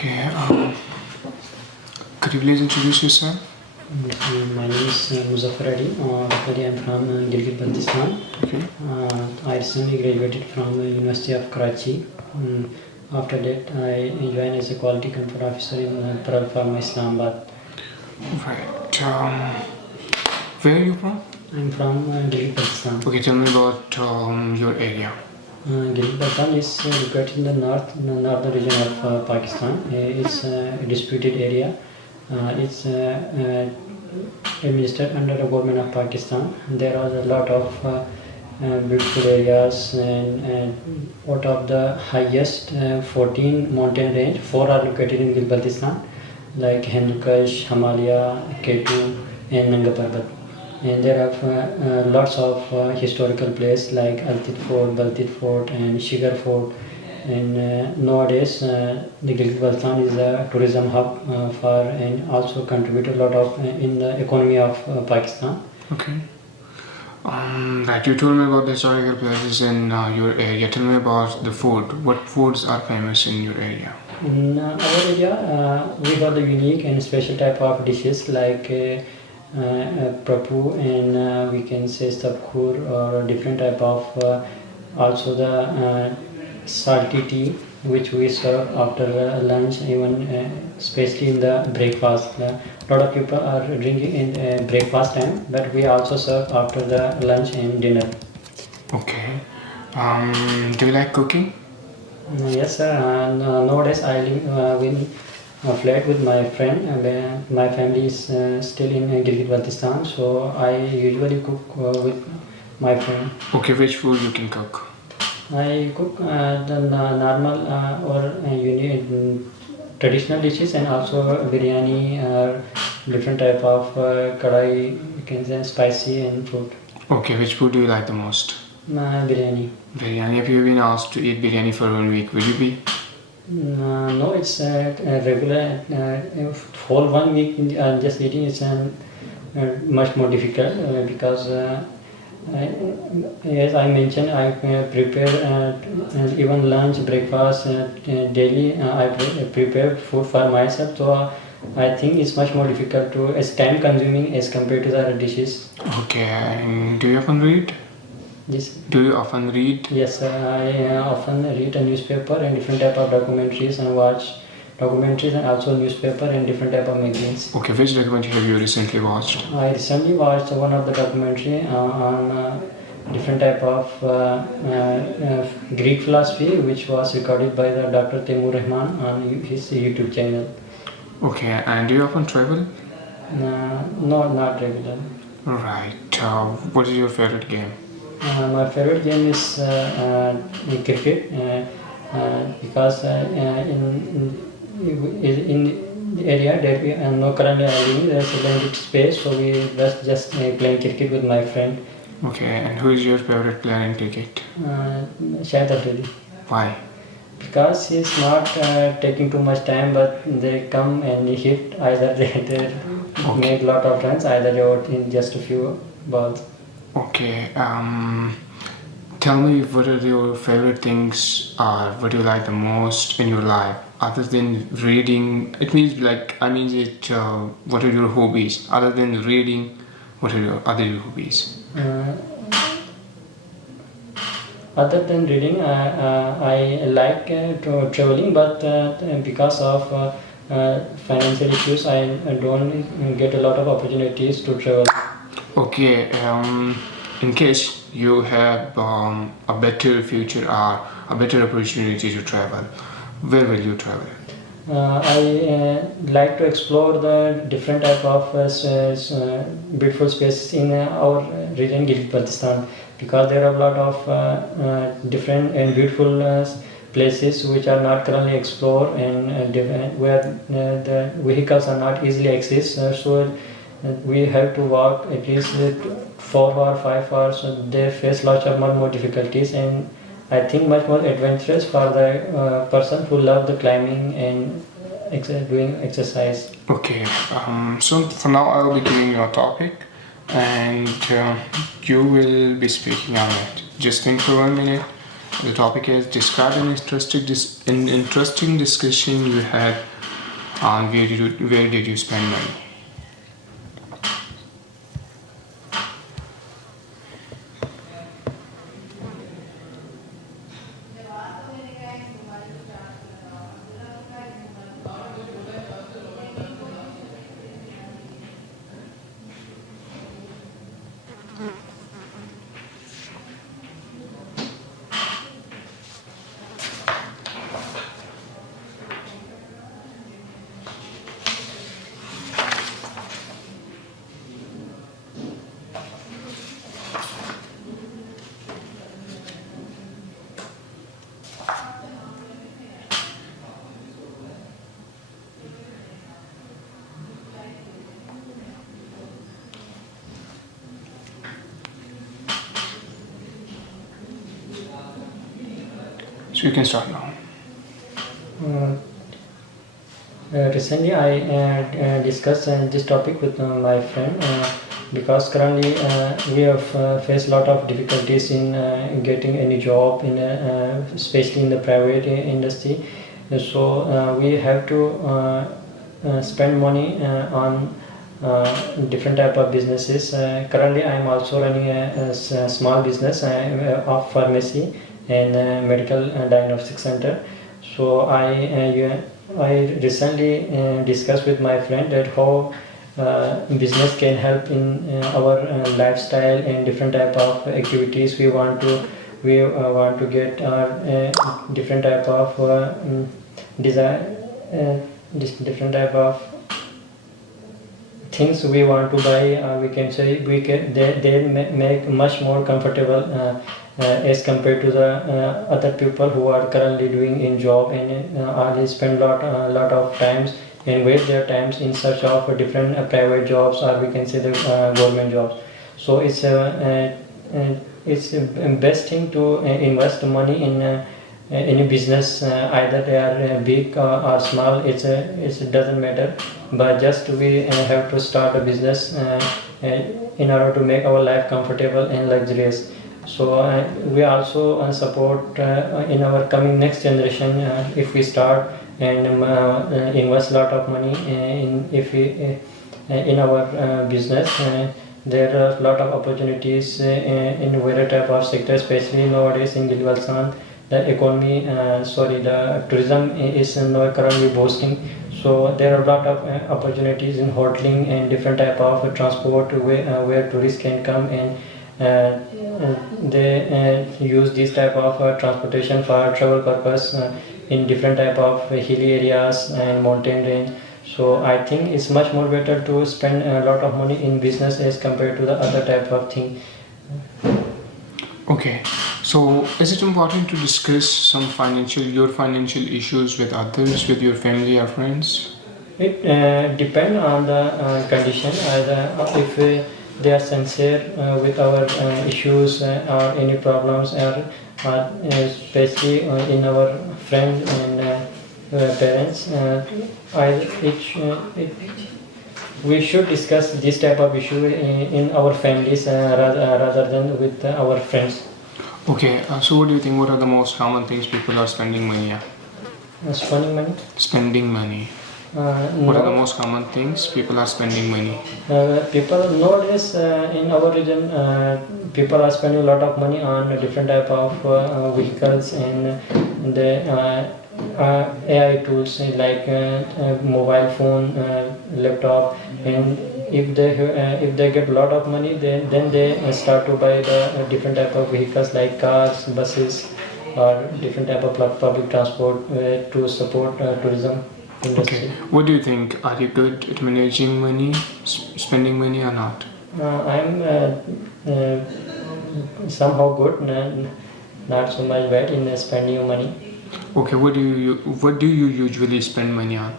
Okay. Could you please introduce yourself? My name is Muzaffar Ali. Locally, I'm from Gilgit-Baltistan. Okay. I recently graduated from the University of Karachi. After that, I joined as a quality control officer in Pearl Pharma, Islamabad. Right. Where are you from? I'm from Gilgit-Baltistan. Okay, tell me about your area. Gilgit-Baltistan is located in the northern region of Pakistan. It's a disputed area. It's administered under the government of Pakistan. There are a lot of beautiful areas, and out of the highest 14 mountain range, 4 are located in Gilgit-Baltistan, like Hindukush, Himalaya, K2, and Nanga Parbat. And there are lots of historical places like Altit Fort, Baltit Fort, and Shigar Fort. And nowadays, the Gilgit-Baltistan is a tourism hub for and also contribute a lot of in the economy of Pakistan. Okay. Right, you told me about the historical places in your area. Tell me about the food. What foods are famous in your area? In our area, we got the unique and special type of dishes like prapu, and we can say stabkhur, or different type of also the salty tea, which we serve after lunch, even especially in the breakfast. A lot of people are drinking in breakfast time, but we also serve after the lunch and dinner. Okay. Do you like cooking? Yes, sir. And nowadays I live in a flat with my friend. My family is still in Gilgit-Baltistan, so I usually cook with my friend. Okay, which food you can cook? I cook the normal or traditional dishes, and also biryani or different type of kadai, you can say spicy and fruit. Okay, which food do you like the most? Biryani. Biryani. If you have been asked to eat biryani for 1 week, will you be? No, it's regular. Whole 1 week just eating is much more difficult because as I mentioned, I prepare even lunch, breakfast, daily. I prepare food for myself, so I think it's much more difficult to, it's time consuming as compared to the other dishes. Okay, and do you often read? Yes. Do you often read? Yes, I often read a newspaper and different type of documentaries, and watch documentaries and also newspaper and different type of magazines. Okay, which documentary have you recently watched? I recently watched one of the documentary on different type of Greek philosophy, which was recorded by the Dr. Temur Rahman on his YouTube channel. Okay, and do you often travel? No, not regular. Right. What is your favorite game? My favorite game is cricket because in the area that we are now currently living, there's a limited space, so we just playing cricket with my friend. Okay, and who is your favorite player in cricket? Shahid Afridi. Why? Because he's not taking too much time, but they come and hit, either they make a lot of runs, either they out in just a few balls. Okay, tell me what are your favorite things or what do you like the most in your life other than reading? It means what are your hobbies? Other than reading, what are your other hobbies? Other than reading, I like traveling, but because of financial issues, I don't get a lot of opportunities to travel. Okay, in case you have a better future or a better opportunity to travel, where will you travel? I like to explore the different type of beautiful spaces in our region, Gilgit-Baltistan, because there are a lot of different and beautiful places which are not currently explored, and where the vehicles are not easily accessed. So we have to walk at least 4 or 5 hours. So they face lots of more difficulties, and I think much more adventurous for the person who love the climbing and doing exercise. Okay, so for now I will be giving you a topic and you will be speaking on it. Just think for 1 minute The topic is describe an interesting discussion you had on where did you spend money. So you can start now. Uh, Recently, I discussed this topic with my friend because currently we have faced a lot of difficulties in getting any job especially in the private industry. So we have to spend money on different type of businesses. Currently, I am also running a small business of pharmacy and medical diagnostic center. So I recently discussed with my friend that how business can help in our lifestyle and different type of activities we want to get different type of design different type of things we want to buy. We can say they make much more comfortable as compared to the other people who are currently doing in job and they spend lot of times and waste their times in search of different private jobs, or we can say the government jobs. So it's best thing to invest money in any business, either they are big or small. It doesn't matter, but just we have to start a business in order to make our life comfortable and luxurious. So we also support in our coming next generation if we start and invest a lot of money in our business. There are a lot of opportunities in various type of sectors, especially nowadays in Gilwalsan. The economy, the tourism is now currently boosting. So there are a lot of opportunities in hoteling and different type of transport where tourists can come and they use this type of transportation for travel purpose in different type of hilly areas and mountain range. So I think it's much more better to spend a lot of money in business as compared to the other type of thing. Okay, so is it important to discuss your financial issues with others, with your family or friends? It depends on the condition. If they are sincere with our issues or any problems, or especially in our friends and parents, we should discuss this type of issue in our families rather than with our friends. Okay, so what do you think? What are the most common things people are spending money on? Spending money. Spending money. What are the most common things people are spending money? People nowadays in our region, people are spending a lot of money on different type of vehicles and the AI tools like mobile phone, laptop, and if they get a lot of money, then they start to buy the different type of vehicles like cars, buses, or different type of public transport to support tourism industry. Okay, what do you think? Are you good at managing money, spending money or not? I'm somehow good, not so much bad in spending money. Okay, what do you usually spend money on?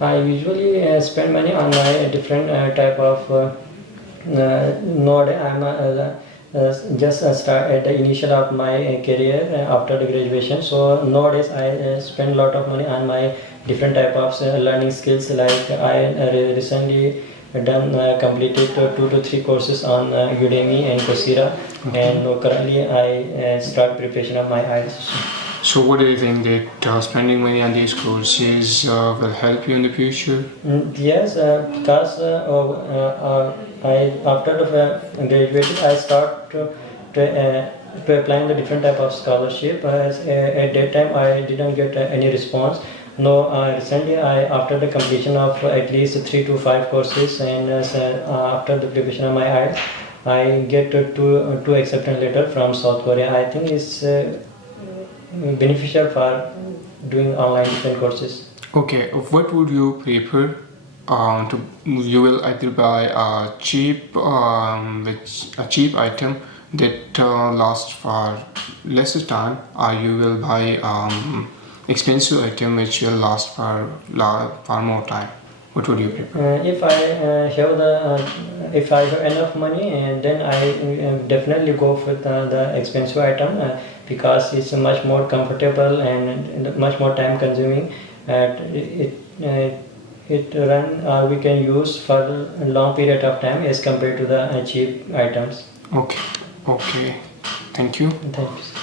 I usually spend money on my different type of node. I'm just start at the initial of my career after the graduation. So nowadays I spend a lot of money on my different type of learning skills. Like I recently completed 2 to 3 courses on Udemy and Coursera. And currently I start preparation of my IELTS. So, what do you think that spending money on these courses will help you in the future? Yes, because I after graduated, I start to applying the different type of scholarship. At that time, I didn't get any response. No, recently I after the completion of at least 3 to 5 courses and after the preparation of my IELTS, I get two acceptance letter from South Korea. I think it's beneficial for doing online different courses. Okay, what would you prefer? To you will either buy a cheap, which a cheap item that lasts for lesser time, or you will buy expensive item which will last for far more time. What would you prefer? If I have if I have enough money, and then I definitely go for the expensive item because it's much more comfortable and much more time consuming. It run we can use for a long period of time as compared to the cheap items. Okay, okay, thank you. Thank you.